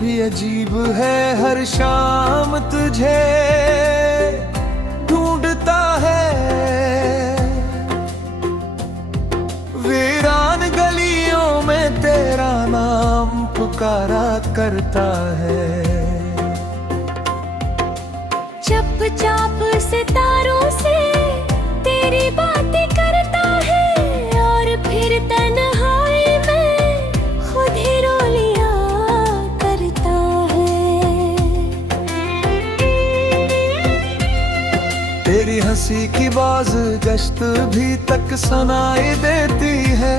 भी अजीब है, हर शाम तुझे ढूंढता है। वीरान गलियों में तेरा नाम पुकारा करता है। चुपचाप सितारों से तेरी बातें करता है, और फिर तन्हाई में खुद ही रो लिया करता है। तेरी हंसी की बाज गश्त भी तक सुनाई देती है।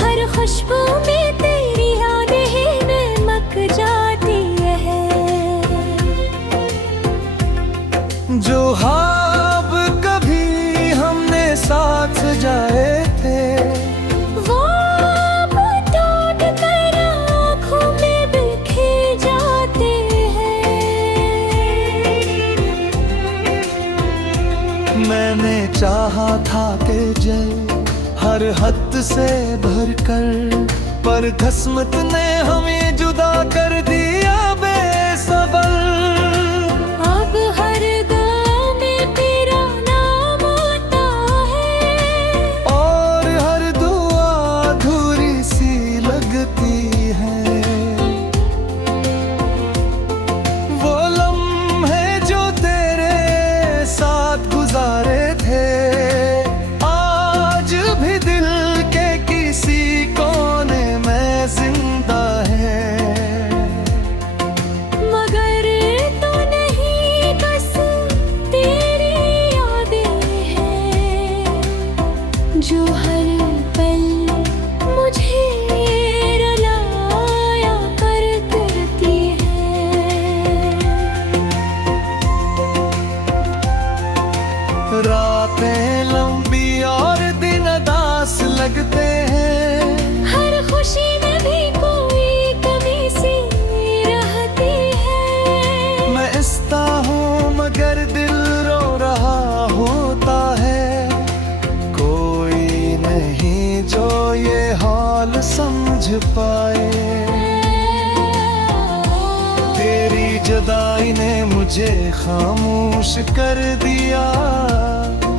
हर खुशबू में तेरी यादें ही महक जाती है। जो ख्वाब कभी हमने साथ सजाए थे, वो अब टूट कर आँखों में बिखर जाते हैं। मैंने चाहा था कि जल हर हद से भरकर, पर किस्मत ने हमें जुदा कर दिया बेसबर। अब हर गाँव में तेरा नाम आता है, और हर दुआ अधूरी सी लगती है। वो लम्हे जो तेरे साथ गुजारे थे, आज भी दिल के किसी कोने में जिंदा है। मगर तो नहीं बस तेरी यादें हैं, जो हर पल मुझे रुलाया करती है। रातें लंबी और दिन उदास लगते हैं। हर खुशी में भी कोई कमी सी रहती है। मैं इस्ता हूँ मगर दिल रो रहा होता है। कोई नहीं जो ये हाल समझ पाए। तेरी जुदाई ने मुझे खामोश कर दिया,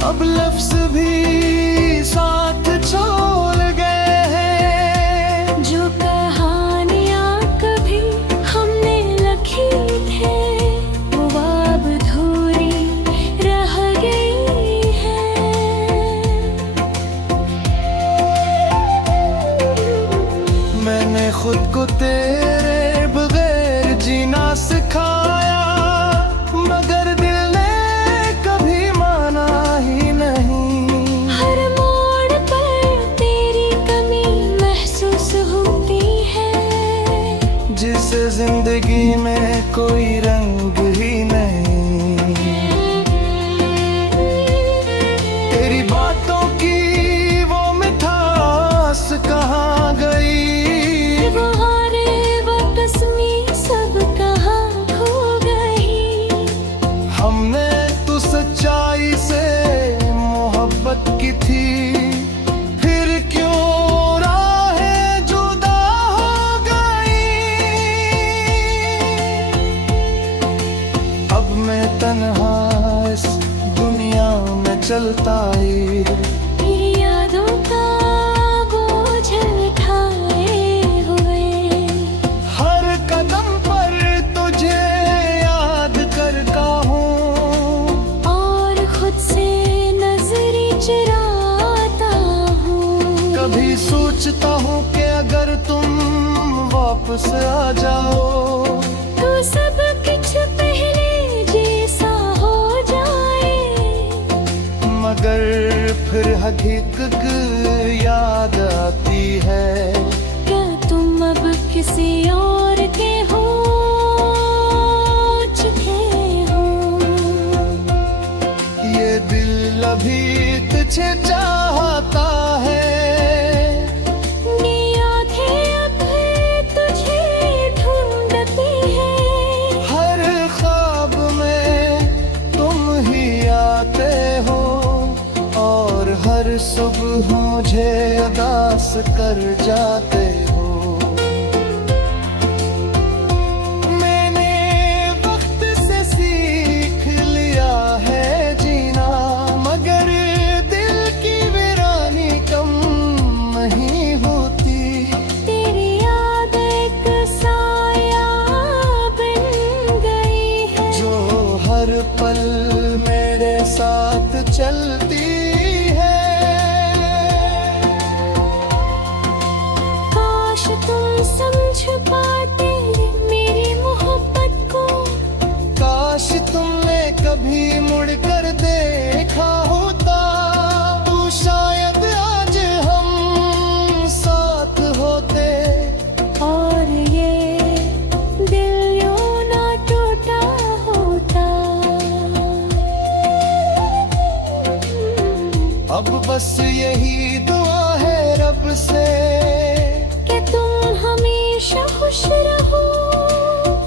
अब लफ्ज भी साथ छोड़ गए हैं। जो कहानियाँ कभी हमने लिखी थे, वो अब अधूरी रह गई है। मैंने खुद को तेरे बगैर जीना सिखाया, मगर दिल ने कभी माना ही नहीं। हर मोड़ पर तेरी कमी महसूस होती है, जिसे जिंदगी में कोई रंग ही नहीं। तेरी बातों की वो मिठास कहाँ गई? वो हारे वो तस्वीर सब कहाँ खो गई। हमने तो सच्चाई से मोहब्बत की थी, फिर क्यों राहें जुदा हो गई? अब मैं तन्हा इस दुनिया में चलता ही, तेरी यादों का बोझ उठाए हुए। हर कदम पर तुझे याद करता हूँ, और खुद से नजरें चुराता हूँ। कभी सोचता हूँ कि अगर तुम वापस आ जाओ, तो सब कुछ पहले जैसा हो जाए। मगर फिर हकीकत याद आती है। क्या तुम अब किसी और के हो चुके हो? ये दिल अभी तुझे चाहता है। ये आँखें अब तुझे ढूंढती हैं। हर ख्वाब में तुम ही आते हो, और हर सुबह मुझे उदास कर जाते हो। हर पल मेरे साथ चलती है। काश तुम समझ पाते मेरी मोहब्बत को, काश तुमने कभी मुड़कर देखा होता, तो शायद आज हम साथ होते। और ये दिल यूं ना टूटा होता। अब बस यही दुआ है रब से कि तुम हमेशा खुश रहो।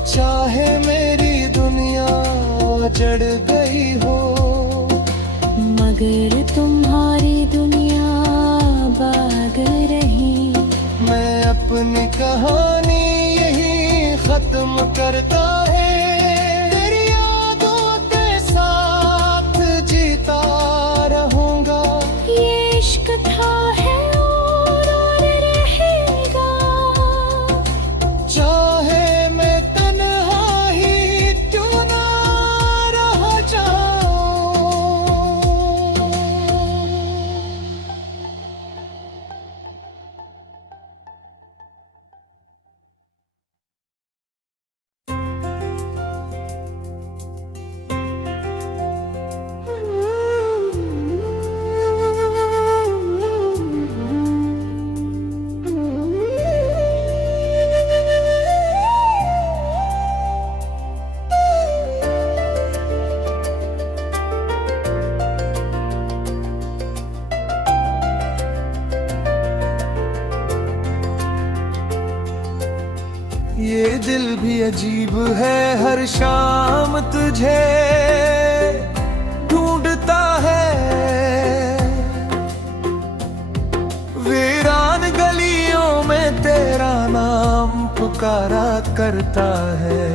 चाहे मेरी दुनिया उजड़ गई हो, मगर तुम्हारी दुनिया बाग रही। मैं अपनी कहानी यही खत्म करता है। तेरी यादों के साथ जीता रहूंगा। ये इश्क था है और रहेगा। चाहे मैं तन्हा ही क्यों ना रह जाऊं। ये दिल भी अजीब है, हर शाम तुझे ढूंढता है। वीरान गलियों में तेरा नाम पुकारा करता है।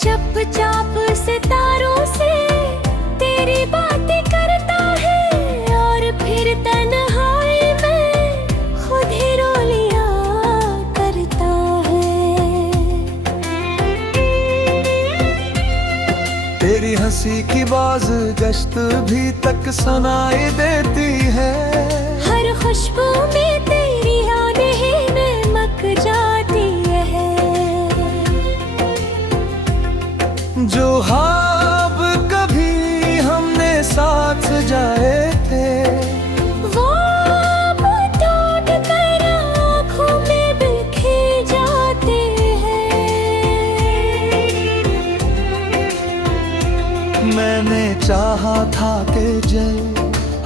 चुपचाप सितारों से तेरी बातें करता है, और फिर तन्हाई में खुद ही रो लिया करता है। तेरी हंसी की बाज गश्त भी तक सुनाई देती है। हर खुशबू में तेरी यादें ही नमक जाती है। जो ख्वाब कभी हमने साथ सजाए थे, वो अब टूट कर आँखों में बिखर जाते हैं। मैंने चाहा था कि जल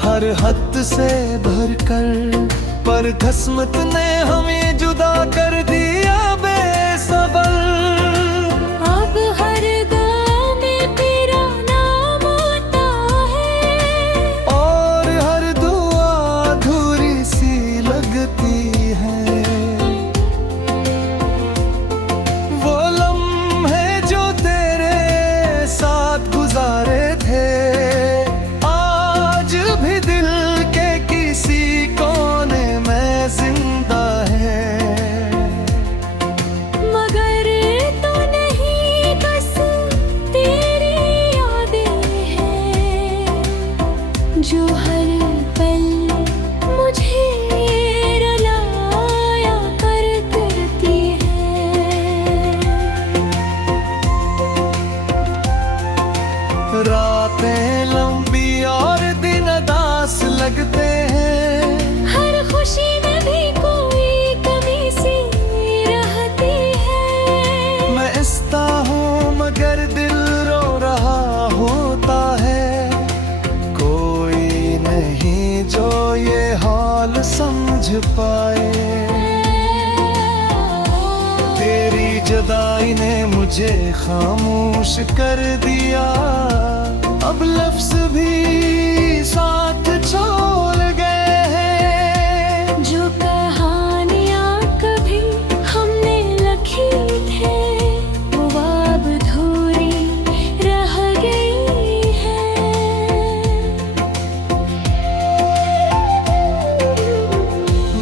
हर हद से भरकर, पर किस्मत ने हमें जुदा कर दिया बेसबर। अब हर गाँव में तेरा नाम आता है, और हर दुआ अधूरी सी लगती है। वो लम्हे जो तेरे साथ गुजारे थे, आज भी दिल के किसी कोने में जिंदा है। मगर तो नहीं बस तेरी यादें हैं, जो हर पल मुझे रुलाया करती है। रातें लंबी और दिन दास लगते हैं। हर खुशी में भी कोई कमी सी रहती है। मैं इस्ता हूँ मगर दिल रो रहा होता है। कोई नहीं जो ये हाल समझ पाए। तेरी जुदाई ने मुझे खामोश कर दिया। अब लफ्ज भी साथ छोड़ गए हैं। जो कहानियाँ कभी हमने लिखी थे, वो अब अधूरी रह गई है।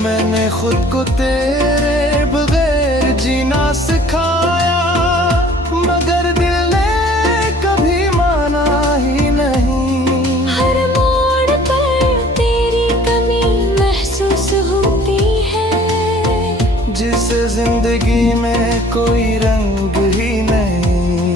मैंने खुद को तेरे बगैर जीना सिखाया, मगर कोई रंग ही नहीं।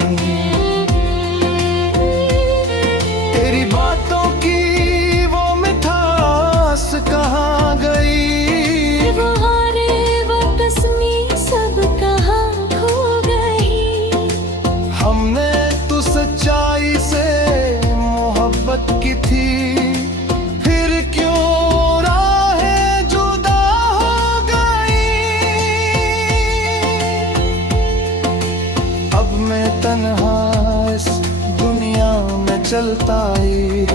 तेरी बातों की वो मिठास कहाँ गई, वो हारे वो कस्मी सब कहाँ खो गई। हमने तो सच्चाई से मोहब्बत की थी, फिर क्यों राहें जुदा हो गई। अब मैं तन्हा इस दुनिया में चलता ही,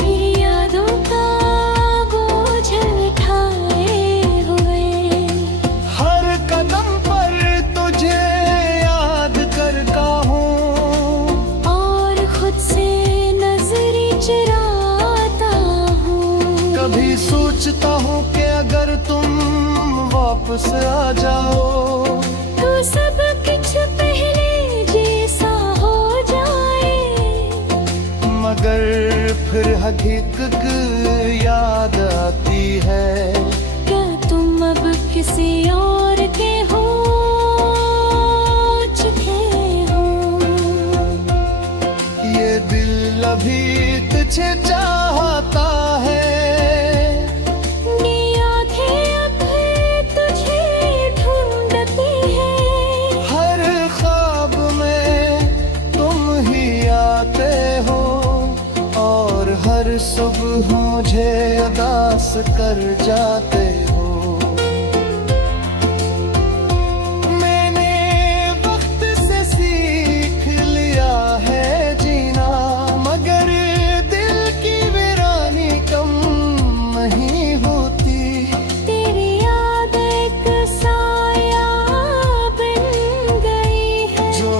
मेरी यादों का बोझ उठाए हुए। हर कदम पर तुझे याद करता हूँ, और खुद से नजरें चुराता हूँ। कभी सोचता हूँ कि अगर तुम वापस आ जाओ, तो सब कुछ पहले जैसा हो जाए। मगर फिर हकीकत याद आती है। क्या तुम अब किसी और के हो चुके हो। ये दिल अभी तुझे चाहता है, ये आंखें अब तुझे ढूंढती है। हर ख्वाब में तुम ही आते हो, और हर सुबह मुझे उदास कर जाते हो। मैंने वक्त से सीख लिया है जीना, मगर दिल की वीरानी कम नहीं होती। तेरी याद एक साया बन गई है, जो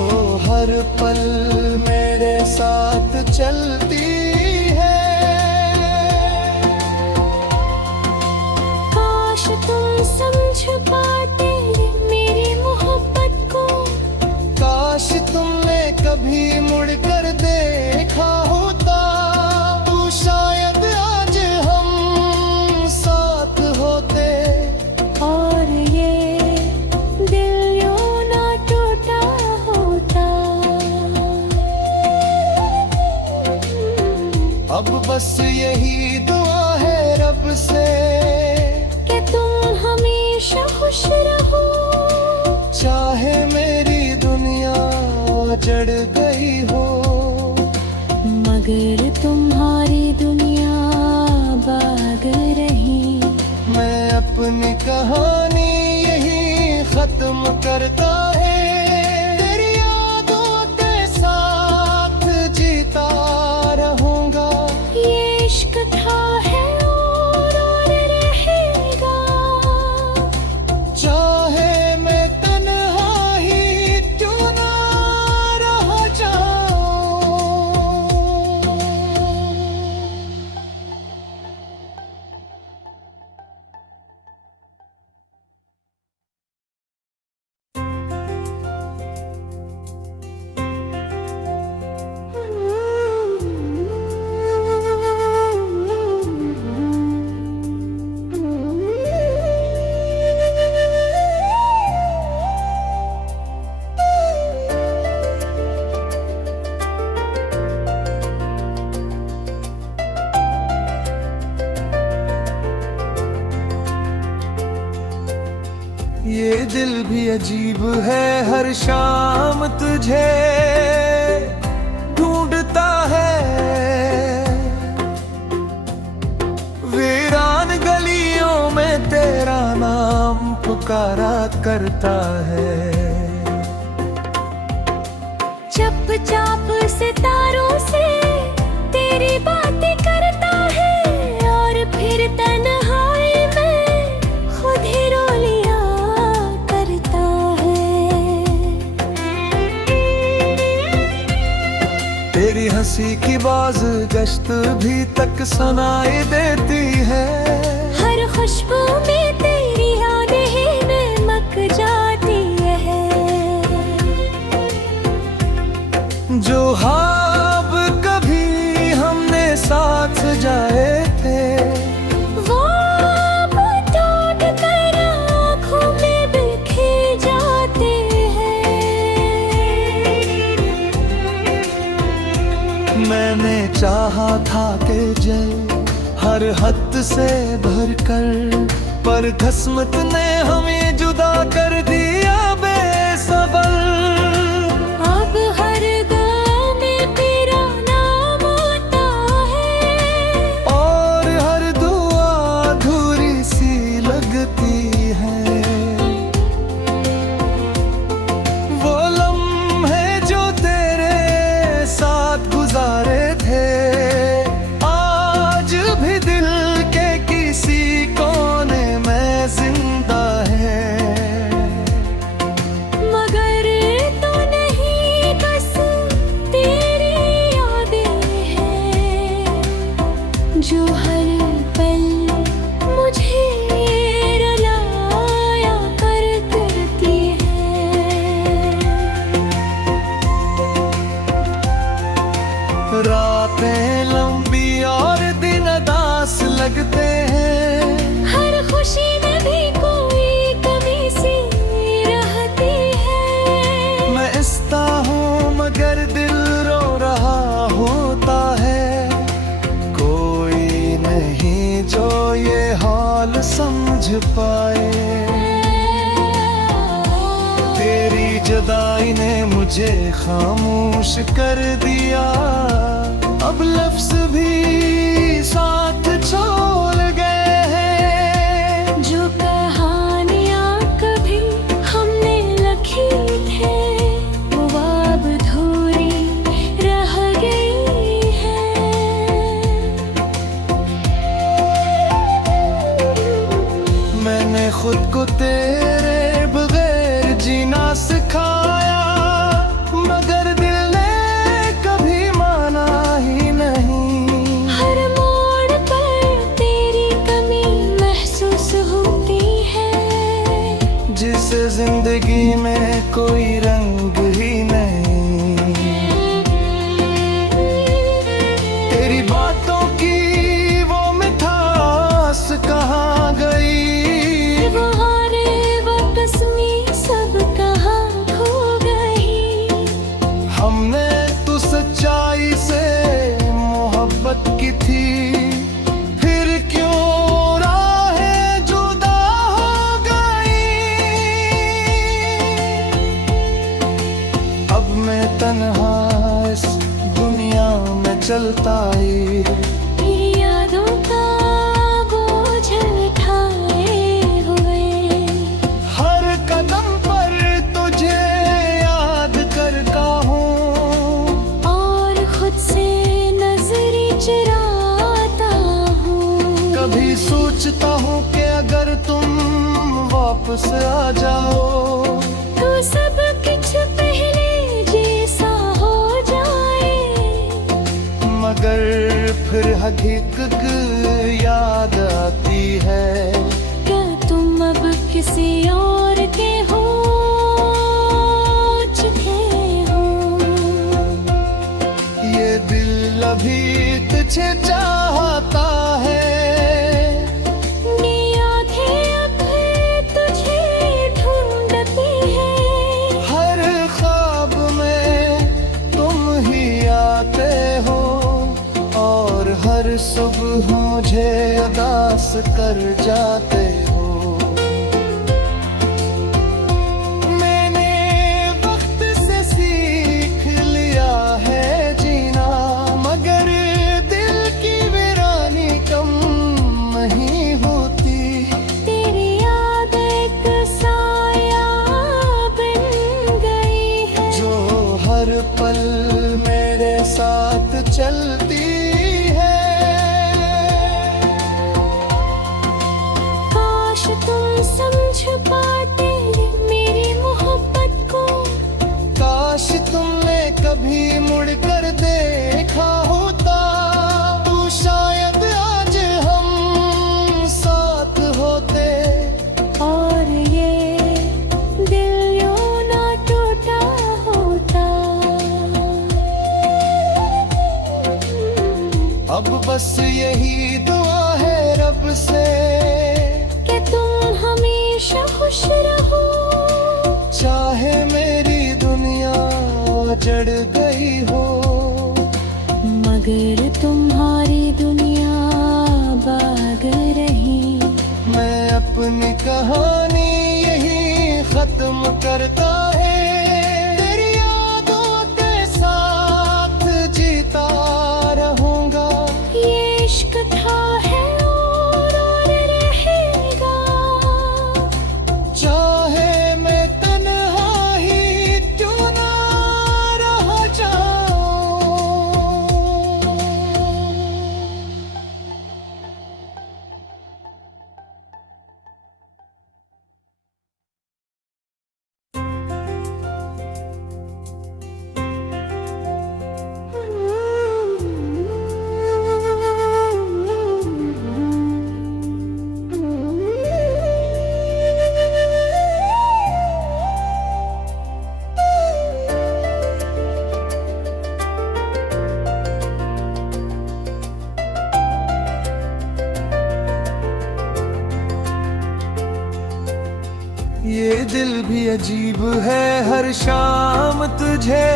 हर पल मेरे साथ चलती है। काश तुम समझ पाते मेरी मोहब्बत को। काश तुमने कभी मुड़कर देखा होता, तो शायद आज हम साथ होते। और ये दिल यूं ना टूटा होता। अब बस यही दुआ है रब से, कि तुम हमेशा खुश रहो। चाहे मेरी दुनिया जड़ गई हो, मगर तुम्हारी दुनिया बाग रही। मैं अपनी कहानी यही खत्म करता है। तेरी यादों के साथ जीता रहूंगा। ये इश्क था है और रहेगा। चाहे मैं तन्हा ही क्यों ना रह जाऊं। ये दिल भी अजीब है, हर शाम तुझे ढूंढता है। वीरान गलियों में तेरा नाम पुकारा करता है। चप चाप सितारों से तेरी बातें करता है, और फिर तन्हाई में खुद ही रो लिया करता है। तेरी हंसी की बाज गश्त भी तक सुनाई देती है। हर खुशबू में तेरी यादें ही नमक जाती है। जो ख्वाब कभी हमने साथ जाए थे, वो अब टूट कर आँखों में बिखर जाते मैंने चाहा था कि जय हर हद से भर कर, पर किस्मत ने हमें जुदा कर दिया बेसबर। अब हर गाँव में तेरा नाम आता है, और हर दुआ अधूरी सी लगती है। वो लम्हे जो तेरे साथ गुजारे थे, आज भी दिल के किसी कोने में जिंदा है। मगर तो नहीं बस तेरी यादें हैं, जो हर पल मुझे रुलाया करती है। रातें लंबी और दिन उदास लगते हैं, हर खुशी में भी कोई कमी सी रहती है। मैं इस्ता हूँ मगर दिल रो रहा होता है। कोई नहीं जो ये हाल समझ पाए। तेरी जुदाई ने मुझे खामोश कर दिया, अब लफ्ज भी साथ छोड़ गए हैं। जो कहानियाँ कभी हमने लिखी थे, वो अब अधूरी रह गई है। मैंने खुद को तेरे बगैर जीना सिखाया, मगर दिल ने कभी माना ही नहीं। हर मोड़ पर तेरी कमी महसूस होती है, जिस जिंदगी में कोई रंग ही नहीं। तेरी बातों की वो मिठास कहाँ गई? वो हारे वो कस्में सब कहाँ खो गई। हमने तो सच्चाई से मोहब्बत की थी, फिर क्यों राहें जुदा हो गई? अब मैं तन्हा इस दुनिया में चलता ही, तेरी यादों का बोझ उठाए हुए, हर कदम पर तुझे याद करता हूँ। और खुद से नजरें चुराता हूँ। कभी सोचता हूँ कि अगर तुम वापस आ जाओ, तो सब कुछ पहले जैसा हो जाए। मगर फिर हकीकत याद आती है। क्या तुम अब किसी और के हो चुके हो? ये दिल अभी तुझे चाहता है। ये आंखें अब तुझे ढूंढती है। हर ख्वाब में तुम ही आते हो, और हर सुबह मुझे उदास कर जाते हो। मैंने वक्त से सीख लिया है जीना, मगर दिल की वीरानी कम नहीं होती। तेरी याद एक साया बन गई है, जो हर पल मेरे साथ चलती है। काश तुम समझ पाते मेरी मोहब्बत को। काश तुमने कभी मुड़कर देखा होता, तो शायद आज हम साथ होते। और ये दिल यूं ना टूटा होता। अब बस यही दुआ है रब से, कि तुम हमेशा खुश रहो। चाहे मेरी दुनिया जड़ गई हो, मगर तुम्हारी दुनिया बाग रही। मैं अपनी कहानी यही खत्म करता है, तेरी यादों के साथ जीता रहूंगा। ये इश्क था है और रहेगा, चाहे मैं तन्हा ही क्यों ना रह जाऊं। ये दिल भी अजीब है, हर शाम तुझे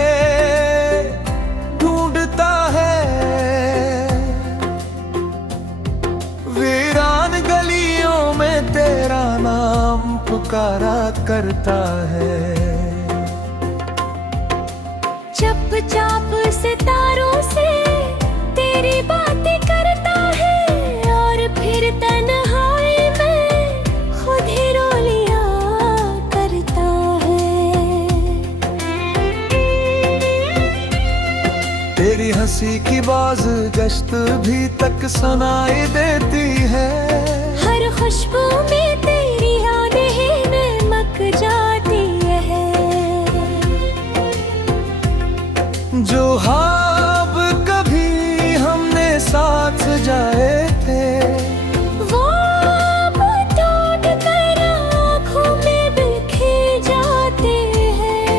ढूंढता है। वीरान गलियों में तेरा नाम पुकारा करता है। चुपचाप सितारों से तेरी बातें करता है, और फिर तन्हाई में खुद ही रो लिया करता है। तेरी हंसी की बाज गश्त भी तक सुनाई देती है। हर खुशबू में तेरी यादें ही नमक जाती है। जो ख्वाब कभी हमने साथ जाए थे, वो अब टूट कर आँखों में बिखर जाते हैं।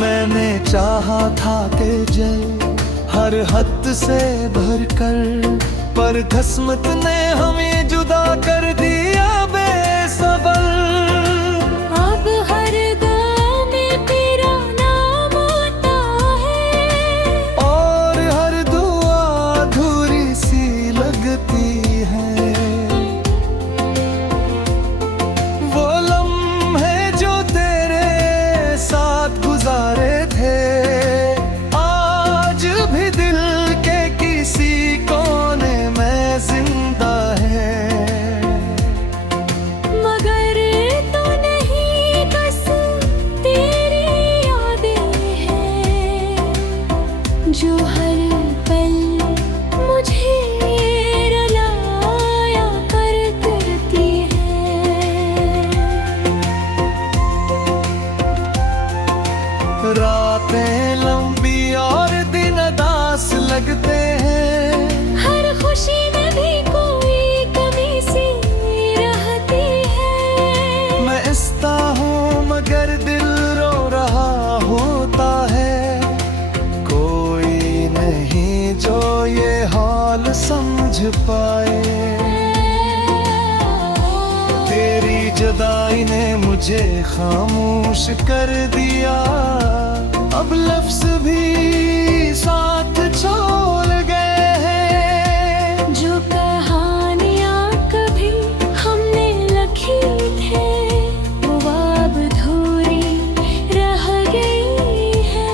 मैंने चाहा था कि जल हर हद से भरकर, पर किस्मत ने हमें जुदा कर दिया बेसबर। अब हर गाँव में तेरा नाम आता है, और हर दुआ अधूरी सी लगती है। वो लम्हे जो तेरे साथ गुजारे थे, आज भी दिल के किसी कोने में जिंदा है। मगर तो नहीं बस तेरी यादें हैं, जो हर पल मुझे रुलाया करती हैं। रातें लंबी और दिन उदास लगते हैं। हर खुशी में भी कोई कमी सी रहती है। मैं इस्ता हूँ मगर दिल रो रहा होता है। कोई नहीं जो ये हाल समझ पाए। तेरी जुदाई ने मुझे खामोश कर दिया, अब लफ्ज भी साथ छोड़ गए हैं। जो कहानियाँ कभी हमने लिखी थे, वो अब अधूरी रह गई है।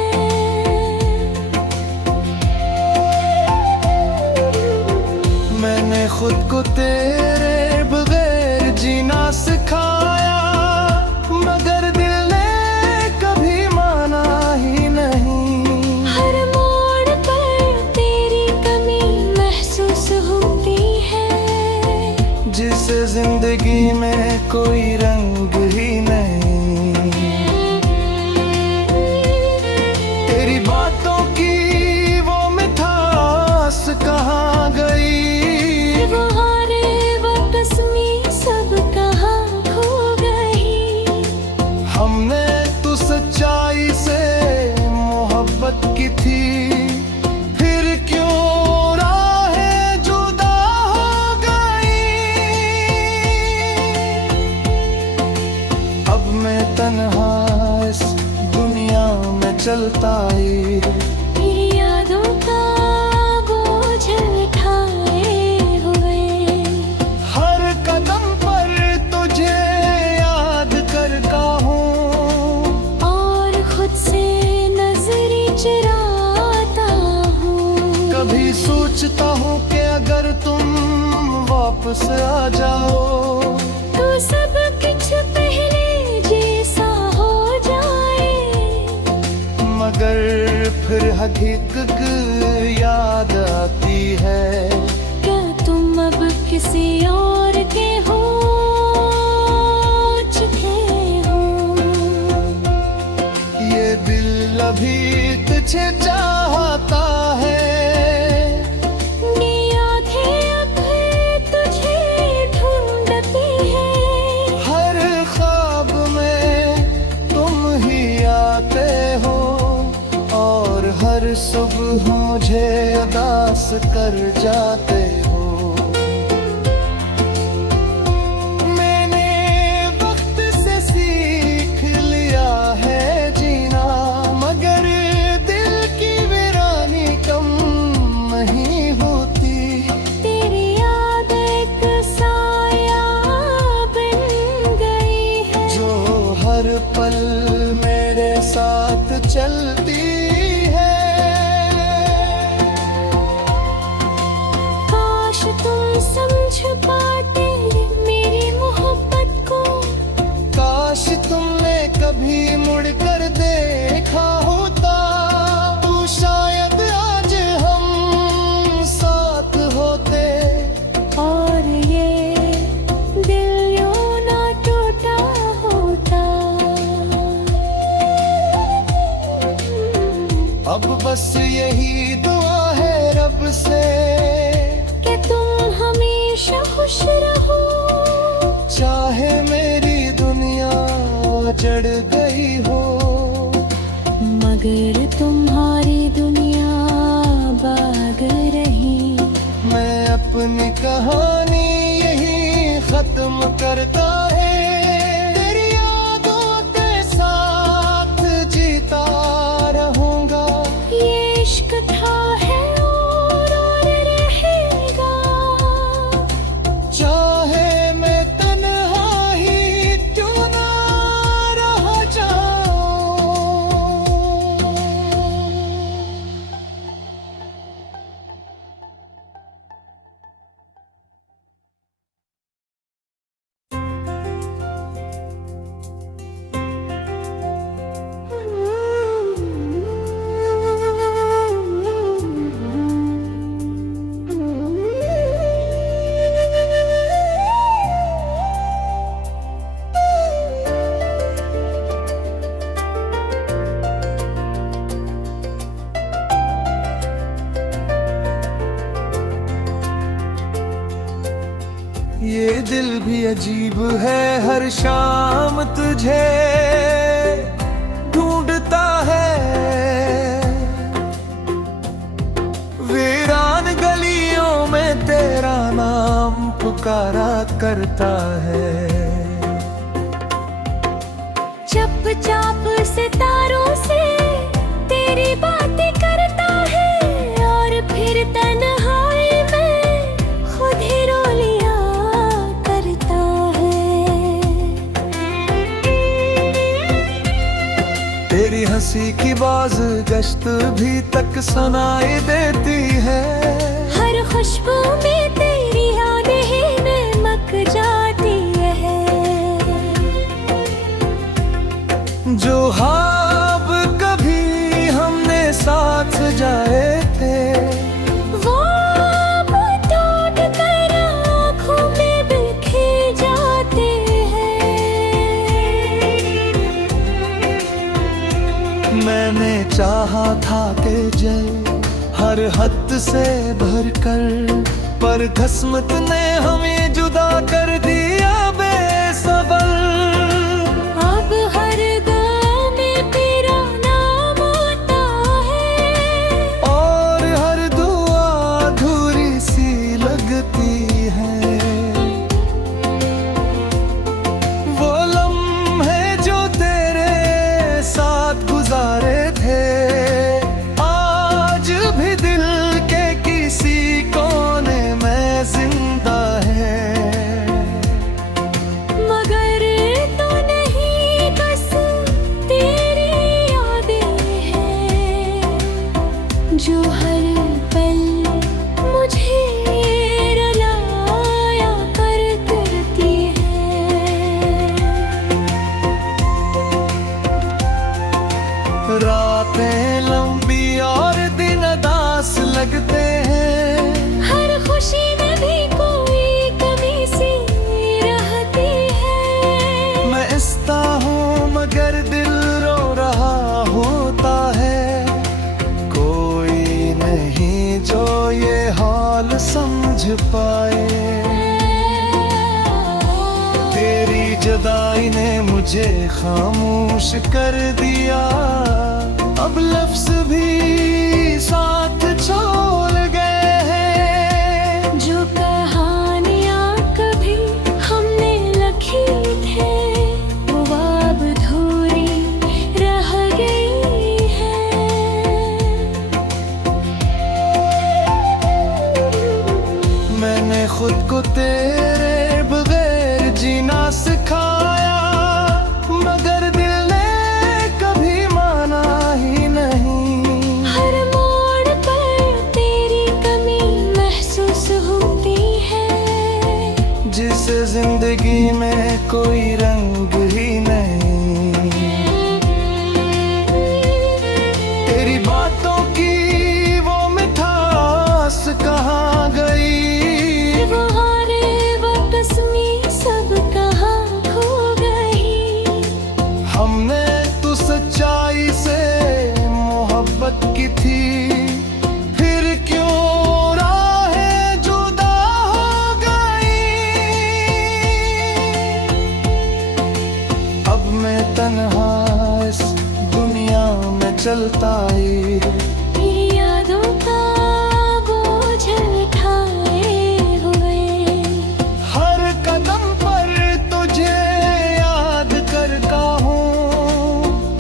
मैंने खुद को तेरे बगैर जीना सिखाया, मगर दिल ने कभी माना ही नहीं। हर मोड़ पर तेरी कमी महसूस होती है, जिसे जिंदगी में कोई रंग ही नहीं। तेरी बातों की वो मिठास कहाँ गई, वो हारे वो कस्मी सब कहाँ खो गई। हमने तो सच्चाई से मोहब्बत की थी, फिर क्यों राहें जुदा हो गई। अब मैं तन्हा इस दुनिया में चलता आई। तेरी यादों का बोझ उठाए हुए, हर कदम पर तुझे याद करता हूँ और खुद से नजरें चुराता हूँ। कभी सोचता हूँ कि अगर तुम वापस आ जाओ तो सब कुछ पहले जैसा हो जाए, मगर फिर हकीकत याद आती है। क्या तुम अब किसी और के हो चुके हो? ये दिल अभी तुझे चाहता है, हर सुबह मुझे उदास कर जाते हो। मैंने वक्त से सीख लिया है जीना, मगर दिल की वीरानी कम नहीं होती। तेरी याद एक साया बन गई है, जो हर पल मेरे साथ चलती। समझ पाते मेरी मोहब्बत को, काश तुमने कभी मुड़कर देखा होता, तो शायद आज हम साथ होते। और ये दिल यूं ना टूटा होता। अब बस यही दुआ है रब से कि तुम हमेशा खुश रहो, चाहे मेरी दुनिया जड़ गई हो, मगर तुम्हारी दुनिया बाग रही। मैं अपनी कहानी यही खत्म करता है। तेरी यादों के साथ जीता रहूंगा, ये इश्क था है ये दिल भी अजीब है, हर शाम तुझे ढूंढता है। वीरान गलियों में तेरा नाम पुकारा करता है। चुपचाप सितारों से तेरी बातें करता है, और फिर तन्हाई में खुद ही रो लिया करता है। तेरी हंसी की बाज गश्त भी तक सुनाई देती है। हर खुशबू में तेरी यादें ही नमक जाती है। जो ख्वाब कभी हमने साथ जाए थे, वो अब टूट कर आँखों में बिखरे जाते हैं। मैंने चाहा था कि जल हर हद से भरकर, पर किस्मत ने हमें जुदा कर दिया बेसबर। अब हर गाँव में तेरा नाम आता है, और हर दुआ अधूरी सी लगती है। वो लम्हे जो तेरे साथ गुजारे थे, दिल रो रहा होता है, कोई नहीं जो ये हाल समझ पाए। तेरी जुदाई ने मुझे खामोश कर दिया, अब लफ्ज भी साथ छोड़ गए हैं। जो कहानियाँ कभी हमने लिखी थे वो अब अधूरी रह गई है। मैंने खुद को तेरे बगैर जीना सिखाया, मगर दिल ने कभी माना ही नहीं। हर मोड़ पर तेरी कमी महसूस होती है, जिसे जिंदगी में कोई रंग ही नहीं। तेरी बातों की वो मिठास कहाँ गई, वो हारे वो तस्वीर सब कहाँ खो गई। हमने तो सच्चाई से मोहब्बत की थी, फिर क्यों राहें जुदा हो गई। अब मैं तन्हा इस दुनिया में चलता ही, तेरी यादों का बोझ उठाए हुए। हर कदम पर तुझे याद करता हूँ,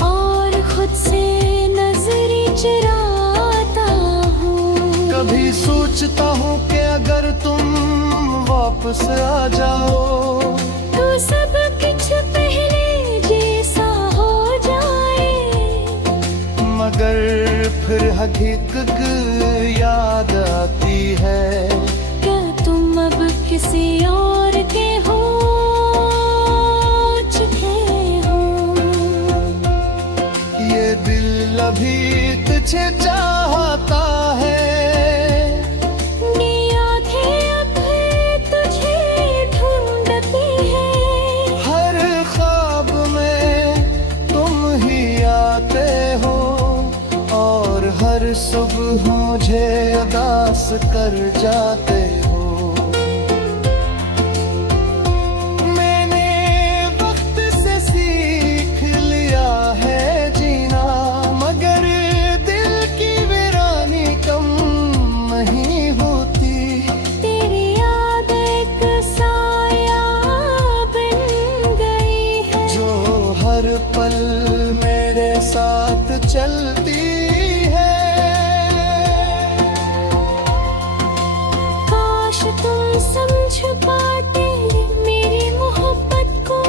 और खुद से नजरें चुराता हूँ। कभी सोचता हूँ कि अगर तुम वापस आ जाओ, तो सब कुछ पहले जैसा हो जाए। मगर फिर हकीकत याद आती है। क्या तुम अब किसी और के हो चुके हो? ये दिल अभी तुझे चाहता है, ये आंखें अब तुझे ढूंढती है। हर ख्वाब में तुम ही आते हो, और हर सुबह मुझे उदास कर जाते हो। मैंने वक्त से सीख लिया है जीना, मगर दिल की वीरानी कम नहीं होती। तेरी याद एक साया बन गई है, जो हर पल मेरे साथ चलती है। काश तुम समझ पाते मेरी मोहब्बत को।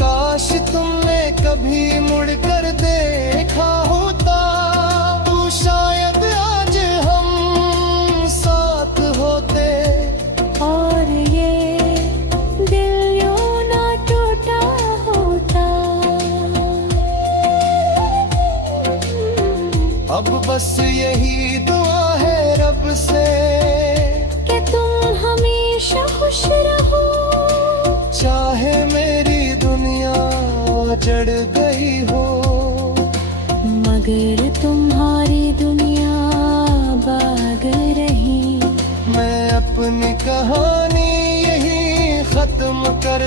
काश तुमने कभी मुड़कर देखा होता, तो शायद आज हम साथ होते। और ये दिल यूं ना टूटा होता। अब बस यही दुआ है रब से, कि तुम हमेशा खुश रहो। चाहे मेरी दुनिया जड़ गई हो, मगर तुम्हारी दुनिया बाग रही। मैं अपनी कहानी यही खत्म कर